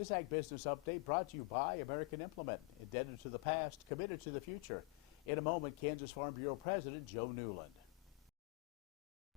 This Ag Business Update brought to you by American Implement, indebted to the past, committed to the future. In a moment, Kansas Farm Bureau President Joe Newland.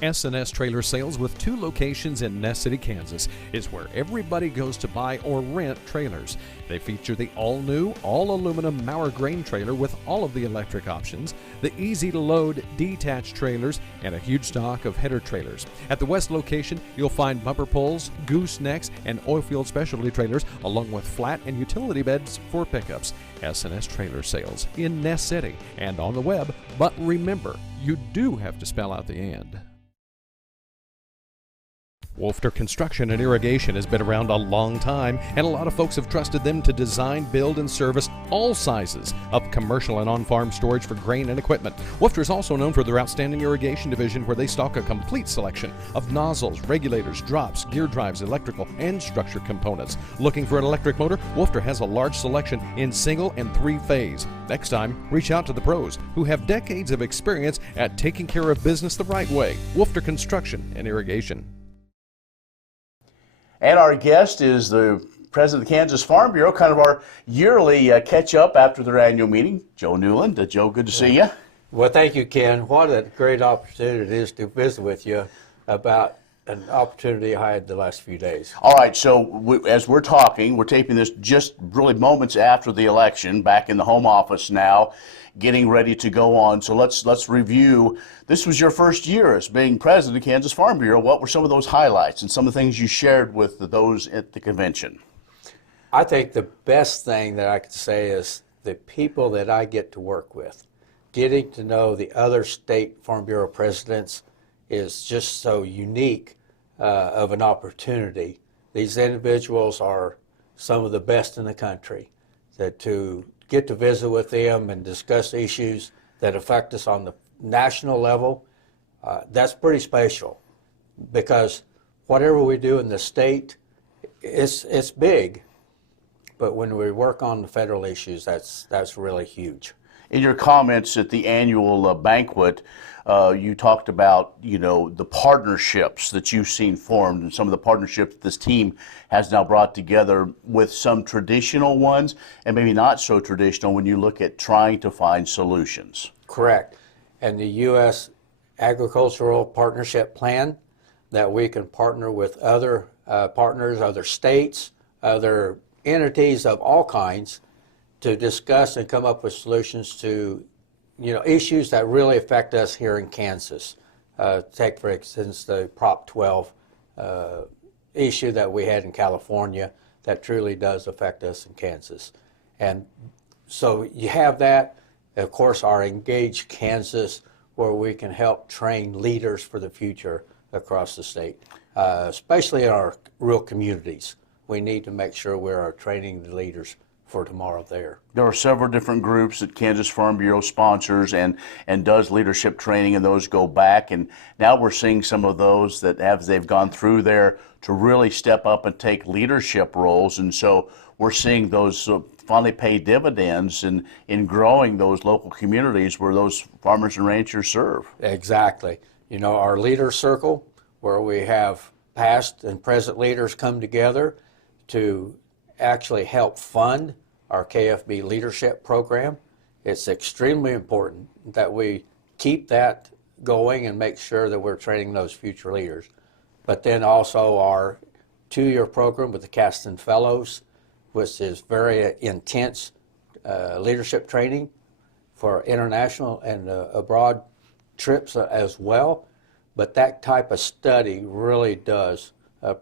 S&S Trailer Sales, with 2 locations in Ness City, Kansas, is where everybody goes to buy or rent trailers. They feature the all-new, all-aluminum Mauer grain trailer with all of the electric options, the easy-to-load detached trailers, and a huge stock of header trailers. At the west location, you'll find bumper pulls, goosenecks, and oilfield specialty trailers, along with flat and utility beds for pickups. S&S Trailer Sales in Ness City and on the web, but remember, you do have to spell out the "and." Wolfter Construction and Irrigation has been around a long time, and a lot of folks have trusted them to design, build, and service all sizes of commercial and on-farm storage for grain and equipment. Wolfter is also known for their outstanding irrigation division, where they stock a complete selection of nozzles, regulators, drops, gear drives, electrical, and structure components. Looking for an electric motor? Wolfter has a large selection in single and 3-phase. Next time, reach out to the pros who have decades of experience at taking care of business the right way. Wolfter Construction and Irrigation. And our guest is the president of the Kansas Farm Bureau, kind of our yearly catch-up after their annual meeting, Joe Newland. Joe, good to see you. Well, thank you, Ken. What a great opportunity it is to visit with you about an opportunity I had the last few days. All right, so as we're talking, we're taping this just really moments after the election, back in the home office now, getting ready to go on. So let's review. This was your first year as being president of Kansas Farm Bureau. What were some of those highlights and some of the things you shared with those at the convention? I think the best thing that I could say is the people that I get to work with. Getting to know the other state Farm Bureau presidents is just so unique of an opportunity. These individuals are some of the best in the country. That to get to visit with them and discuss issues that affect us on the national level, that's pretty special, because whatever we do in the state, it's big, but when we work on the federal issues, that's really huge. In your comments at the annual banquet, you talked about, the partnerships that you've seen formed and some of the partnerships this team has now brought together with some traditional ones and maybe not so traditional when you look at trying to find solutions. Correct. And the U.S. Agricultural Partnership Plan, that we can partner with other partners, other states, other entities of all kinds, to discuss and come up with solutions to, issues that really affect us here in Kansas. Take, for instance, the Prop 12 issue that we had in California that truly does affect us in Kansas. And so you have that. Of course, our Engage Kansas, where we can help train leaders for the future across the state, especially in our rural communities. We need to make sure we are training the leaders for tomorrow there. There are several different groups that Kansas Farm Bureau sponsors and does leadership training, and those go back. And now we're seeing some of those that they've gone through there to really step up and take leadership roles. And so we're seeing those finally pay dividends in growing those local communities where those farmers and ranchers serve. Exactly. Our leader circle, where we have past and present leaders come together to actually help fund our KFB leadership program. It's extremely important that we keep that going and make sure that we're training those future leaders. But then also our 2-year program with the Caston Fellows, which is very intense leadership training for international and abroad trips as well. But that type of study really does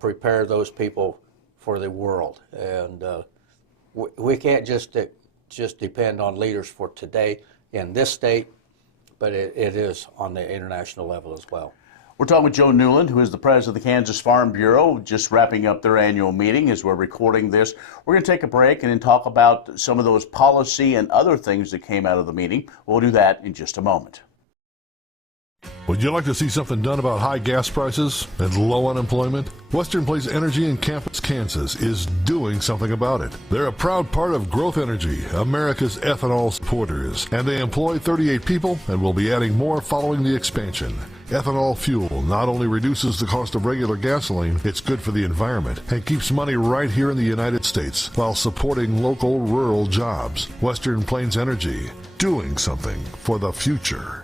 prepare those people for the world, and we can't just depend on leaders for today in this state, but it is on the international level as well. We're talking with Joe Newland, who is the president of the Kansas Farm Bureau, just wrapping up their annual meeting as we're recording this. We're going to take a break and then talk about some of those policy and other things that came out of the meeting. We'll do that in just a moment. Would you like to see something done about high gas prices and low unemployment? Western Place Energy in Campus, Kansas is doing something about it. They're a proud part of Growth Energy, America's ethanol supporters, and they employ 38 people and will be adding more following the expansion. Ethanol fuel not only reduces the cost of regular gasoline, it's good for the environment and keeps money right here in the United States while supporting local rural jobs. Western Plains Energy, doing something for the future.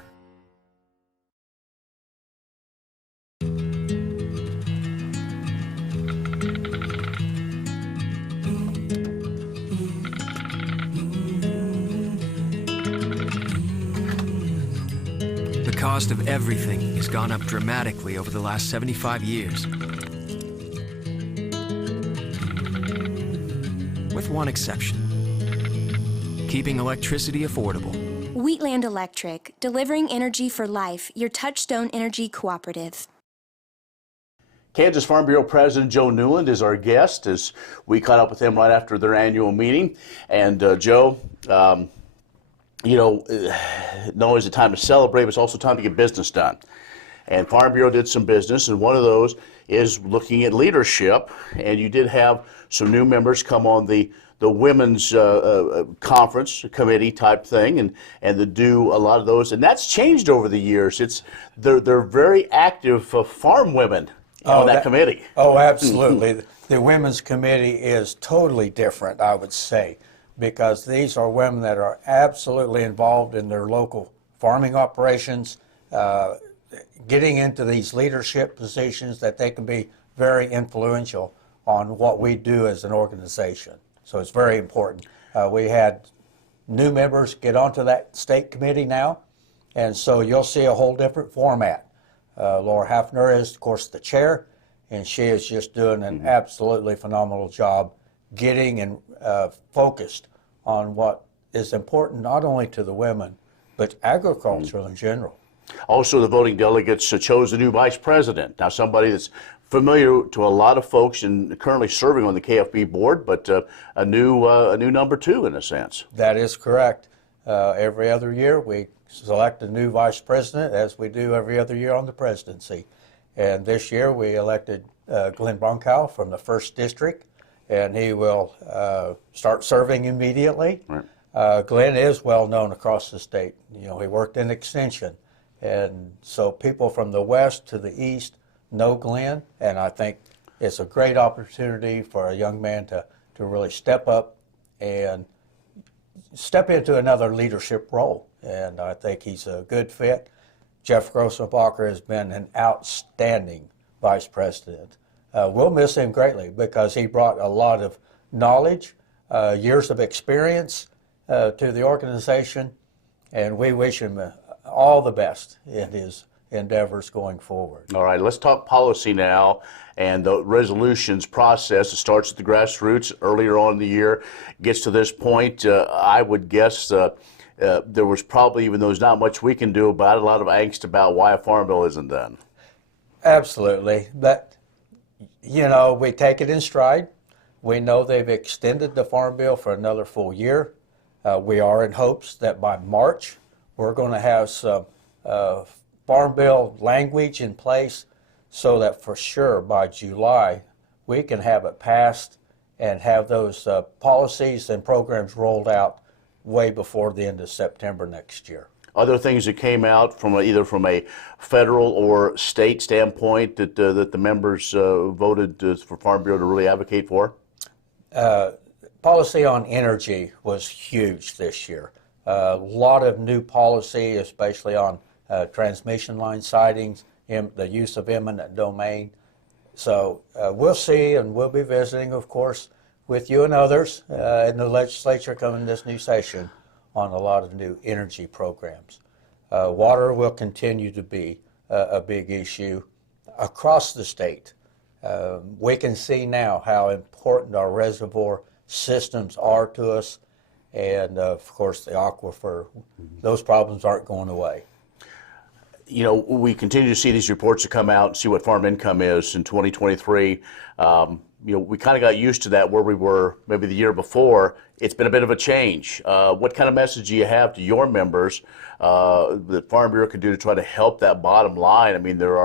The cost of everything has gone up dramatically over the last 75 years. With one exception: keeping electricity affordable. Wheatland Electric, delivering energy for life, your Touchstone Energy Cooperative. Kansas Farm Bureau President Joe Newland is our guest as we caught up with him right after their annual meeting. And Joe, you know, not only is it time to celebrate, but it's also time to get business done. And Farm Bureau did some business, and one of those is looking at leadership. And you did have some new members come on the women's conference committee type thing, and to do a lot of those. And that's changed over the years. They're very active farm women on that committee. Oh, absolutely. The women's committee is totally different, I would say, because these are women that are absolutely involved in their local farming operations, getting into these leadership positions that they can be very influential on what we do as an organization. So it's very important. We had new members get onto that state committee now, and so you'll see a whole different format. Laura Hafner is, of course, the chair, and she is just doing an absolutely phenomenal job getting and focused on what is important not only to the women, but agriculture in general. Also, the voting delegates chose a new vice president. Now, somebody that's familiar to a lot of folks and currently serving on the KFB board, but a new number two in a sense. That is correct. Every other year we select a new vice president, as we do every other year on the presidency. And this year we elected Glenn Bronkow from the 1st District, and he will start serving immediately. Right. Glenn is well known across the state. You know, he worked in Extension, and so people from the west to the east know Glenn, and I think it's a great opportunity for a young man to really step up and step into another leadership role, and I think he's a good fit. Jeff Grossenbacher has been an outstanding vice president. We'll miss him greatly because he brought a lot of knowledge, years of experience to the organization, and we wish him all the best in his endeavors going forward. All right, let's talk policy now and the resolutions process. It starts at the grassroots earlier on in the year, gets to this point. I would guess there was probably, even though there's not much we can do about it, a lot of angst about why a farm bill isn't done. Absolutely, but you know, we take it in stride. We know they've extended the farm bill for another full year. We are in hopes that by March we're going to have some farm bill language in place so that for sure by July we can have it passed and have those policies and programs rolled out way before the end of September next year. Other things that came out from either from a federal or state standpoint that the members voted for Farm Bureau to really advocate for? Policy on energy was huge this year. A lot of new policy, especially on transmission line sidings, the use of eminent domain. So we'll see, and we'll be visiting, of course, with you and others in the legislature coming this new session on a lot of new energy programs. Water will continue to be a big issue across the state. We can see now how important our reservoir systems are to us, and of course the aquifer. Those problems aren't going away. You know, we continue to see these reports that come out and see what farm income is in 2023. You know, we kind of got used to that where we were maybe the year before. It's been a bit of a change. What kind of message do you have to your members that Farm Bureau can do to try to help that bottom line? I mean, there's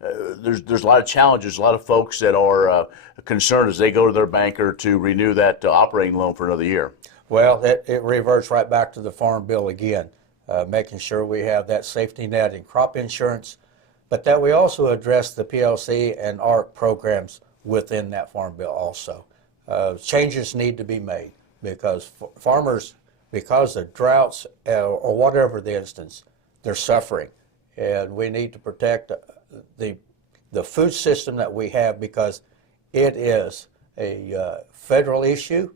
a lot of challenges, a lot of folks that are concerned as they go to their banker to renew that operating loan for another year. Well, it reverts right back to the Farm Bill again, making sure we have that safety net in crop insurance, but that we also address the PLC and ARC programs within that farm bill also. Changes need to be made because farmers, because of droughts or whatever the instance, they're suffering. And we need to protect the food system that we have because it is a federal issue,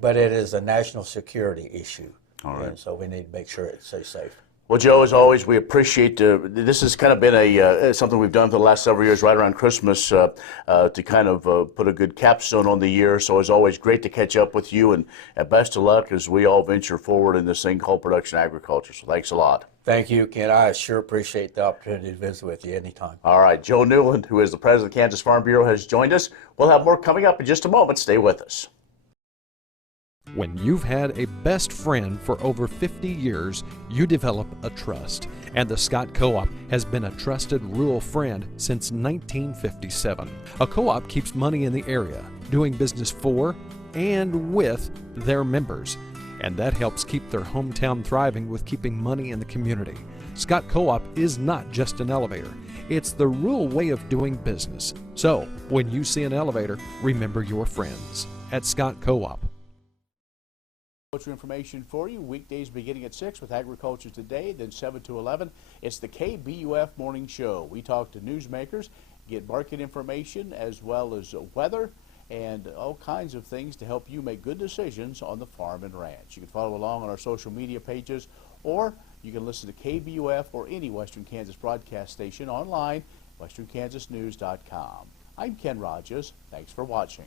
but it is a national security issue. All right. And so we need to make sure it stays safe. Well, Joe, as always, we appreciate this has kind of been something we've done for the last several years, right around Christmas, to kind of put a good capstone on the year. So, as always, great to catch up with you, and best of luck as we all venture forward in this thing called production agriculture. So, thanks a lot. Thank you, Ken. I sure appreciate the opportunity to visit with you anytime. All right, Joe Newland, who is the president of the Kansas Farm Bureau, has joined us. We'll have more coming up in just a moment. Stay with us. When you've had a best friend for over 50 years, you develop a trust. And the Scott Co-op has been a trusted rural friend since 1957. A co-op keeps money in the area, doing business for and with their members. And that helps keep their hometown thriving with keeping money in the community. Scott Co-op is not just an elevator. It's the rural way of doing business. So, when you see an elevator, remember your friends at Scott Co-op. Agriculture information for you, weekdays beginning at 6 with Agriculture Today, then 7 to 11. It's the KBUF Morning Show. We talk to newsmakers, get market information as well as weather and all kinds of things to help you make good decisions on the farm and ranch. You can follow along on our social media pages, or you can listen to KBUF or any Western Kansas broadcast station online, westernkansasnews.com. I'm Ken Rogers. Thanks for watching.